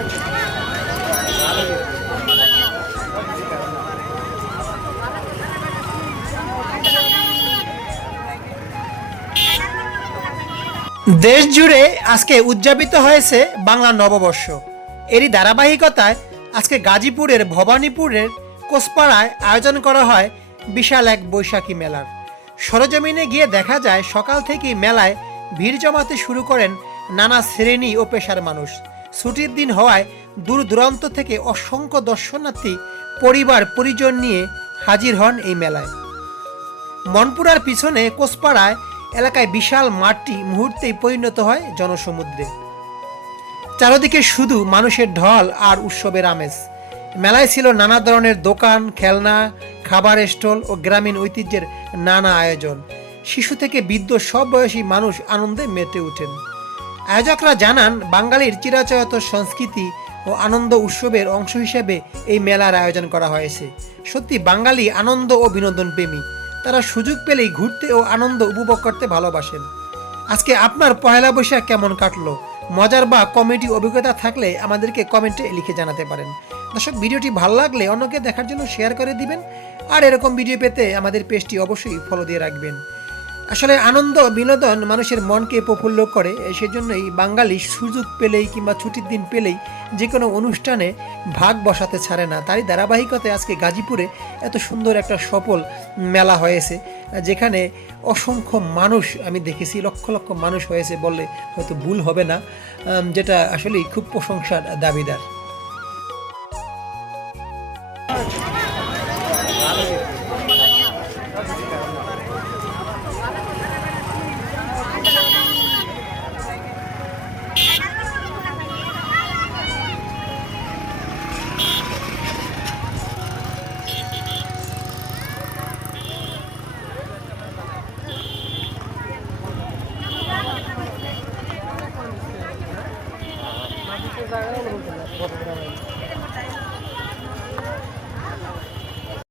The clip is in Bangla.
দেশ জুড়ে আজকে উদযাপিত হয়েছে বাংলা নববর্ষ। এরই ধারাবাহিকতায় আজকে গাজীপুরের ভবানীপুরের কোসপাড়ায় আয়োজন করা হয় বিশাল এক বৈশাখী মেলার। সরজমিনে গিয়ে দেখা যায় সকাল থেকেই মেলায় ভিড় জমাতে শুরু করেন নানা শ্রেণী ও পেশার মানুষ। ছুটির দিন হওয়ায় দূর দূরান্ত থেকে অসংখ্য দর্শনার্থী পরিবার পরিজন নিয়ে হাজির হন এই মেলায়। মনপুরার পিছনে কোসপাড়ায় এলাকায় বিশাল মাঠটি মুহূর্তেই পরিণত হয় জনসমুদ্রে। চারদিকে শুধু মানুষের ঢল আর উৎসবের আমেজ। মেলায় ছিল নানা ধরনের দোকান, খেলনা, খাবার স্টল ও গ্রামীণ ঐতিহ্যের নানা আয়োজন। শিশু থেকে বৃদ্ধ সব বয়সী মানুষ আনন্দে মেতে ওঠেন। আয়োজকরা জানান, বাঙালির চিরাচরিত সংস্কৃতি ও আনন্দ উৎসবের অংশ হিসেবে এই মেলার আয়োজন করা হয়েছে। সত্যি বাঙালি আনন্দ ও বিনোদন প্রেমী, তারা সুযোগ পেলেই ঘুরতে ও আনন্দ উপভোগ করতে ভালোবাসেন। আজকে আপনার পয়লা বৈশাখ কেমন কাটলো? মজার বা কমেডি অভিজ্ঞতা থাকলে আমাদেরকে কমেন্টে লিখে জানাতে পারেন। দর্শক, ভিডিওটি ভালো লাগলে অন্যকে দেখার জন্য শেয়ার করে দিবেন, আর এরকম ভিডিও পেতে আমাদের পেজটি অবশ্যই ফলো দিয়ে রাখবেন। আসলে আনন্দ বিনোদন মানুষের মনকে প্রফুল্ল করে, সেজন্যই বাঙালি সুযোগ পেলেই কিংবা ছুটির দিন পেলেই যে কোনো অনুষ্ঠানে ভাগ বসাতে ছাড়ে না। তারই ধারাবাহিকতায় আজকে গাজীপুরে এত সুন্দর একটা সফল মেলা হয়েছে, যেখানে অসংখ্য মানুষ আমি দেখেছি, লক্ষ লক্ষ মানুষ হয়েছে বললে হয়তো ভুল হবে না, যেটা আসলেই খুব প্রশংসার দাবিদার। জায়গা